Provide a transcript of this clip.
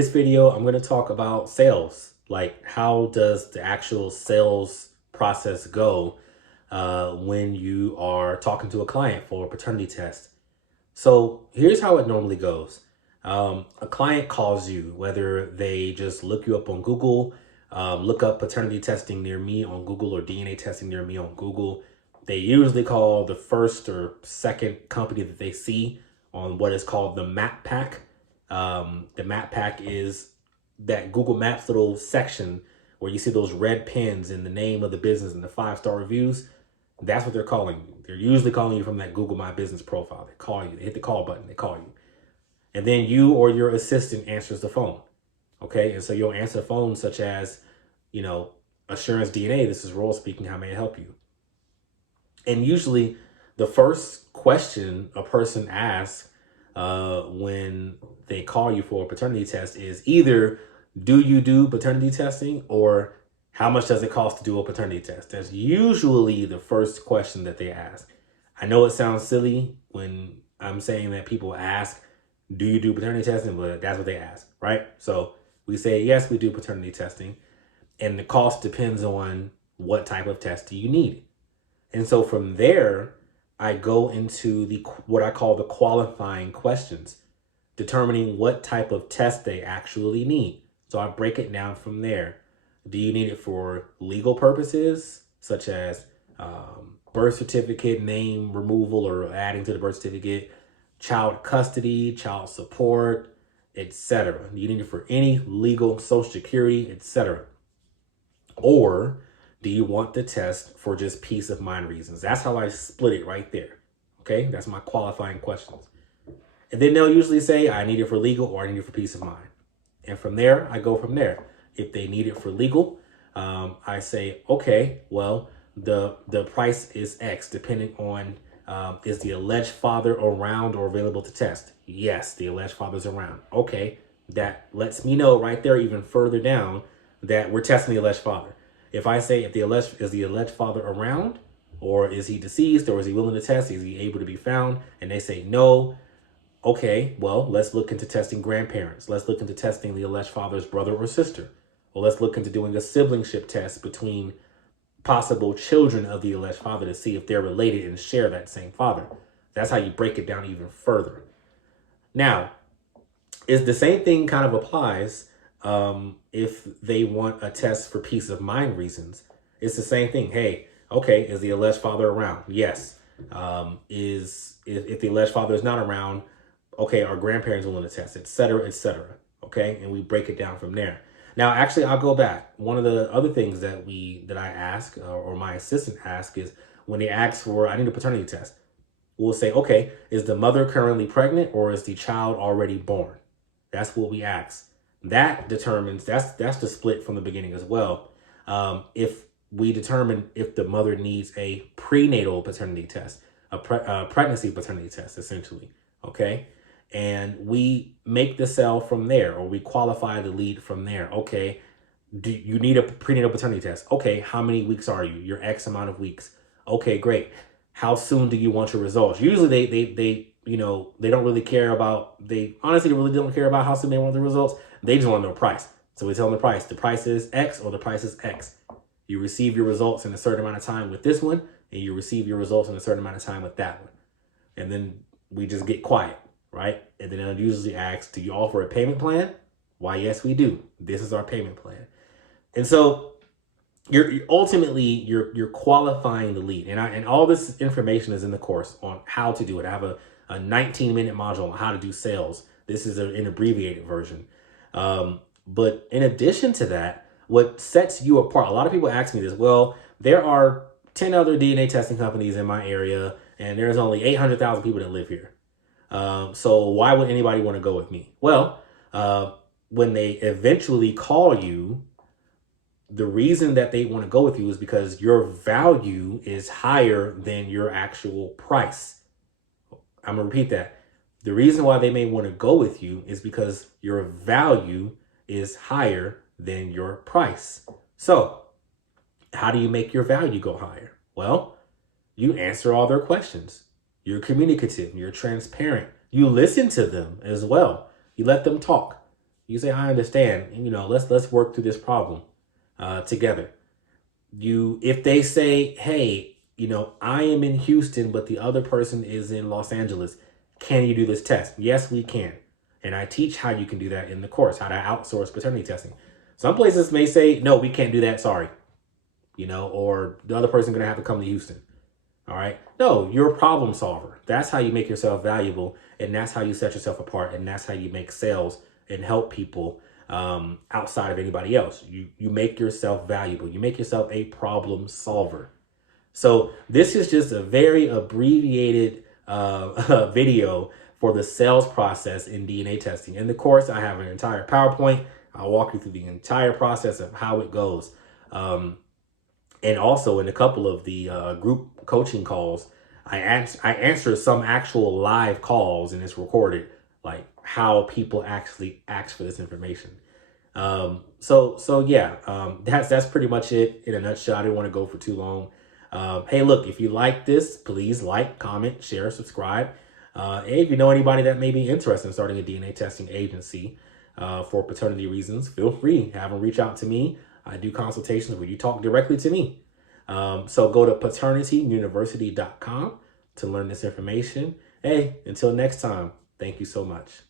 This video, I'm going to talk about sales. Like, how does the actual sales process go when you are talking to a client for a paternity test? So here's how it normally goes. A client calls you, whether they just look you up on Google, look up paternity testing near me on Google or DNA testing near me on Google. They usually call the first or second company that they see on what is called the map pack. The map pack is that Google Maps little section where you see those red pins and the name of the business and the 5-star reviews. That's what they're calling you. They're usually calling you from that Google My Business profile. They call you, they hit the call button, they call you. And then you or your assistant answers the phone. Okay. And so you'll answer the phone such as, Assurance DNA, this is Roll speaking. How may I help you? And usually the first question a person asks when they call you for a paternity test is either, do you do paternity testing, or how much does it cost to do a paternity test? That's usually the first question that they ask. I know it sounds silly when I'm saying that people ask, do you do paternity testing? But that's what they ask, right? So we say, yes, we do paternity testing. And the cost depends on what type of test do you need. And so from there, I go into what I call the qualifying questions, determining what type of test they actually need. So I break it down from there. Do you need it for legal purposes, such as birth certificate name removal or adding to the birth certificate, child custody, child support, etc.? Do you need it for any legal, Social Security, etc.? Or do you want the test for just peace of mind reasons? That's how I split it right there. Okay, that's my qualifying questions. And then they'll usually say, I need it for legal or I need it for peace of mind. And from there, I go from there. If they need it for legal, I say, okay, well, the price is X, depending on is the alleged father around or available to test? Yes, the alleged father's around. Okay, that lets me know right there, even further down, that we're testing the alleged father. If I say, is the alleged father around, or is he deceased, or is he willing to test? Is he able to be found? And they say no. Okay, well, let's look into testing grandparents. Let's look into testing the alleged father's brother or sister. Or let's look into doing a siblingship test between possible children of the alleged father to see if they're related and share that same father. That's how you break it down even further. Now, is the same thing kind of applies if they want a test for peace of mind reasons. It's the same thing. Hey, okay, is the alleged father around? Yes. If the alleged father is not around, okay, are grandparents willing to test, et cetera, et cetera. Okay, and we break it down from there. Now, actually, I'll go back. One of the other things that I ask or my assistant asks is when they ask for, I need a paternity test, we'll say, okay, is the mother currently pregnant or is the child already born? That's what we ask. That determines, that's the split from the beginning as well. If we determine if the mother needs a prenatal paternity test, a pregnancy paternity test, essentially, okay? And we make the sell from there, or we qualify the lead from there. Okay, do you need a prenatal paternity test? Okay, how many weeks are you? You're X amount of weeks. Okay, great. How soon do you want your results? Usually they don't really care about, they honestly really don't care about how soon they want the results. They just want to know price. So we tell them the price. The price is X or the price is X. You receive your results in a certain amount of time with this one, and you receive your results in a certain amount of time with that one. And then we just get quiet, right? And then I'll usually ask, do you offer a payment plan? Why, yes, we do. This is our payment plan. And so you're ultimately qualifying the lead. And all this information is in the course on how to do it. I have a 19-minute module on how to do sales. This is an abbreviated version. But in addition to that, what sets you apart, a lot of people ask me this, well, there are 10 other DNA testing companies in my area, and there's only 800,000 people that live here. So why would anybody want to go with me? Well, when they eventually call you, the reason that they want to go with you is because your value is higher than your actual price. I'm going to repeat that. The reason why they may want to go with you is because your value is higher than your price. So how do you make your value go higher? Well, you answer all their questions. You're communicative. You're transparent. You listen to them as well. You let them talk. You say, I understand. Let's work through this problem together. If they say, hey, I am in Houston, but the other person is in Los Angeles, can you do this test? Yes, we can. And I teach how you can do that in the course, how to outsource paternity testing. Some places may say, no, we can't do that. Sorry. Or the other person going to have to come to Houston. All right. No, you're a problem solver. That's how you make yourself valuable. And that's how you set yourself apart. And that's how you make sales and help people outside of anybody else. You make yourself valuable. You make yourself a problem solver. So this is just a very abbreviated video for the sales process in DNA testing. In the course, I have an entire PowerPoint. I'll walk you through the entire process of how it goes. And also in a couple of the group coaching calls, I answer some actual live calls, and it's recorded, like how people actually ask for this information. So yeah, that's pretty much it in a nutshell. I didn't want to go for too long. Hey, look, if you like this, please like, comment, share, subscribe. And if you know anybody that may be interested in starting a DNA testing agency for paternity reasons, feel free. Have them reach out to me. I do consultations where you talk directly to me. So go to paternityuniversity.com to learn this information. Hey, until next time, thank you so much.